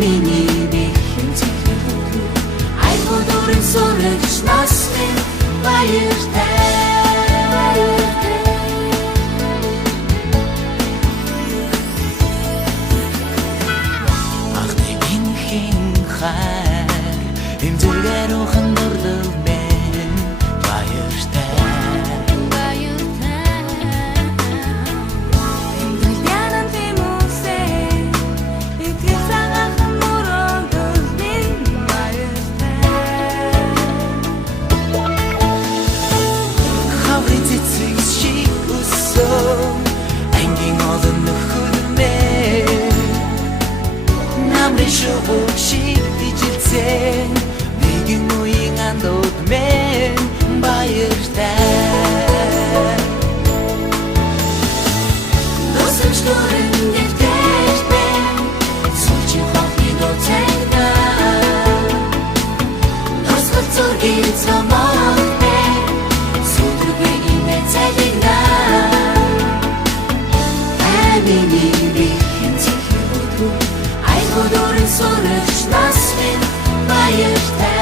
миний бихэн цэглүү айгуудурын сурагч нас минь баяртай Ахны минхийн хайр энэ зүргээр ухан дурлал минь баяртай Шүүхшиг дижилсэн нэгэн үеийн андууд минь баяртай Носомч дөрөн дэвтэртэй сүүлчийн ховны нууцайна Носгол зургийн цамагтай сүдргүй имэ цалигна Миний бихэн цэглүү Айгуудурын сурагч нас минь баяртай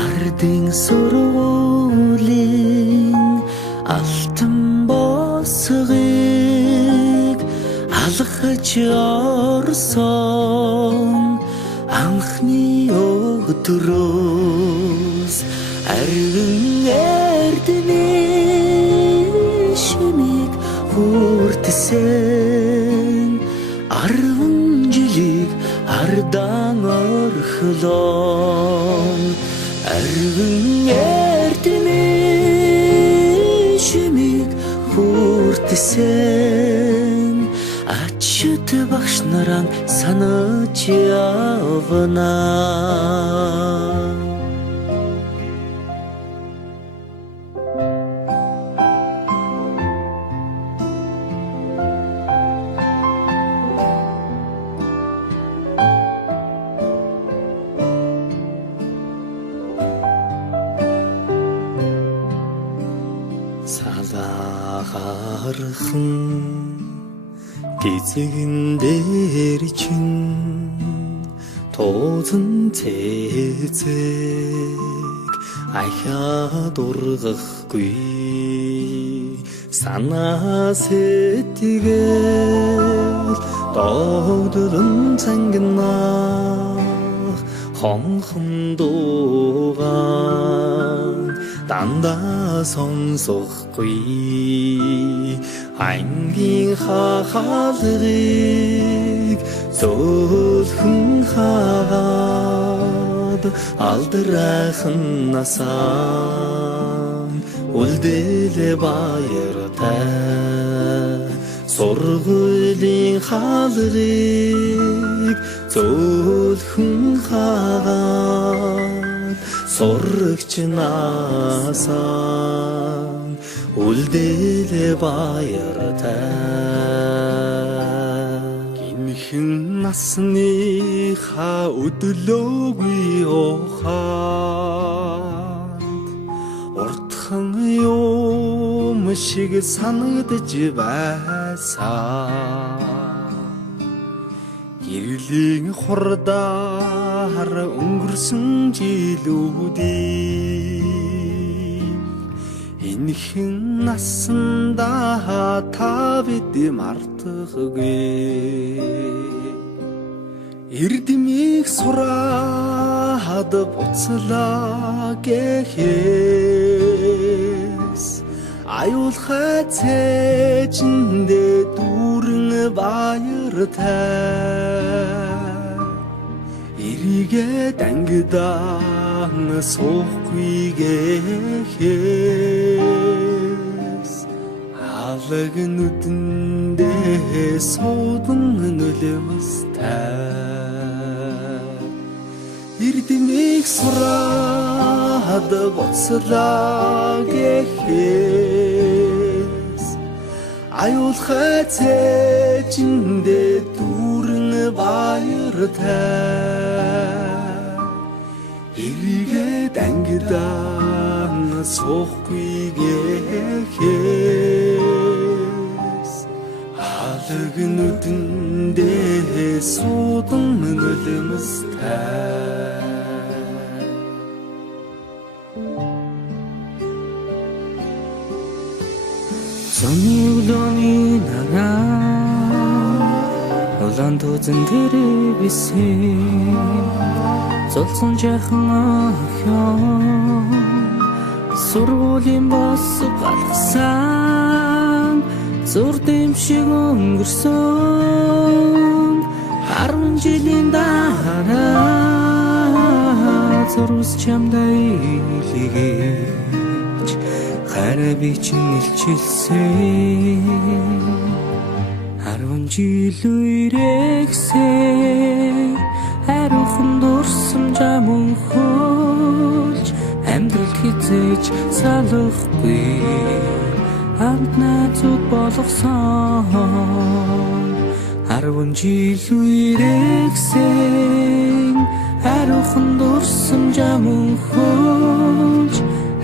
Ардын сургуулийн алтан босгыг алхаж орсон анхны өдрөөс арвин эрдэнэ шимиг хүртсэн 10 жилиг ардан орхлон арвин эрдэнэ шимиг хүртсэн ачид багш нараа санаж явна Салахархан гизэгэн дээр чин тоозон цэцэг ахаад ургахгүй санаа сэтгэл догдолон цангинах хонхон дуугаан дандаа сонсохгүй ангийн хахалрыг зөөлхөн хаад алдрайхан насаа үлдээлээ баяртай сургуулийн хаалрыг зөөлхөн хаад сурагч насаа үлдээлээ баяртай гинхэн насныхаа өдлөөгүй ухаанд уртхан юм шиг санагдж байсан гэрлийн хурдаар өнгөрсөн жилүүдийг энэхэн насандаа та бид мартахгүй эрдэмийг сураад буцлаа гэхээс аюулхай цээжиндээ дүүрэн баяртай эрийгээ дангидаан суухгүй гэхээс алаг нүдэндээ суудан нөлөөстэй эрдэмийг сураад буцлаа гэхээс аюулхай цээжиндээ дүүрэн баяртай эрийгээ дангидаан суухгүй гэхээс алаг нүдэндээ суудан нөлөөстэй Сонигдоны наган улаан тузан тэрбисэн золцон жахан охин сургуулийн бос галгасан зур дэвшиг өнгөрсөн 10 жилийн дараа зурс чамдаа илгээж хараа би чинь илчилсэн 10 жил үрэгсээ хариухан дурсан жамун хөлж амьдралд хизээж салахгүй хамт найзууд болгосон 10 жил үрэгсээ хариухан дурсан жамун хөлж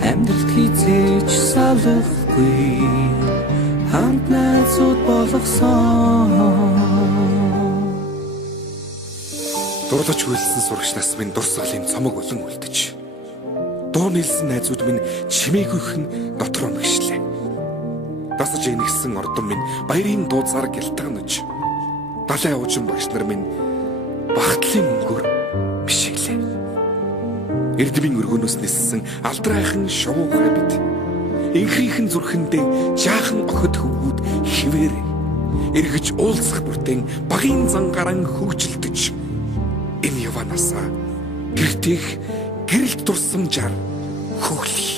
амьдралд хизээж салахгүй хамт найзууд болгосон дурлаж хүлсэн сурагч нас минь дурсгалын цомог болон үлдэж дуу нийлсэн найзууд минь чимээгүйхэн дотроо мэгшлээ дасаж энэгсэн ордон минь баярын дууцаар гялтганаж далай уужин багш нар минь багтлын өнгөөр бишиглээ эрдмийн өргөнөөс ниссэн алдрайхан шувуугай бид инхрийнхэн зүрхэндээ жаахан охид хөвгүүд хിവэр эргэж уулзах бүртэн багийн зангаран хөвчлөдөж энэ яванасаа гэртэх гэрэлт турсамжаар хөглөе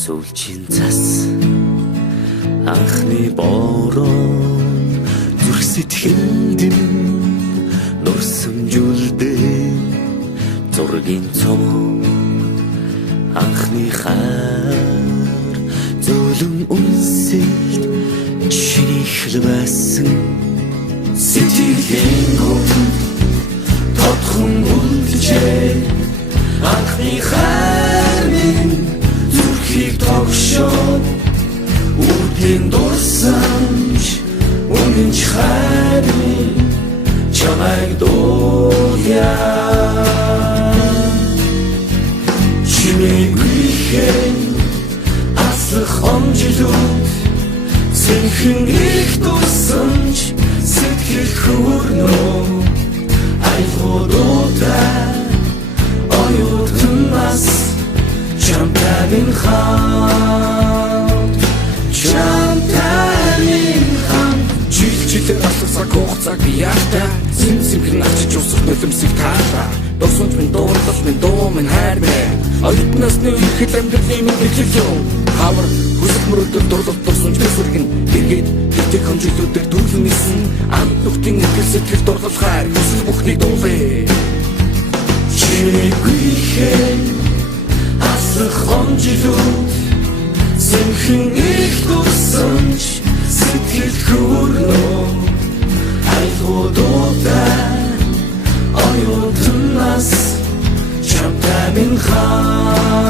сүүлчийн цас анхны борон зүрх сэтгэлд нурсамжуулдээ зургийн цом анхны хаар зөөлөн үнсэлт чиний хэлбэсэн сэтгэлийн гүн тодхон үлджээ анхны хаар минь зүрхийг тогшоод үрдийн дурсамж үнэнч хайрын чамайг дууяа чимээгүйхэн аслах омжилүүд сэнхэн их дурсамж сэтгэл хөрнөө айлгуудаа оюутан нас чамтайг хамт жилээр алсах хугацааг яахта зэмсэмхэн авчиж усах нулимсыг таалаа дурсамж минь дуурлал минь дуу минь хайр минь оюутнаас нэг ихэд амьдралын минь бичлээ хавар хүсэл мөрөдөл дурлал дурсамж ингээд тэтгэх хэмжүүлүүдээр дүүрэн нисэн амт нүхтийн итгэл сэтгэл дурлалгаар хүсэл бүхнийг дуулээ. Чимээгүй асах хонжилүүд сэмхэн их тусамж сэтгэл хүрнөө айлгуудаа оюутнаас чамтай минь хаа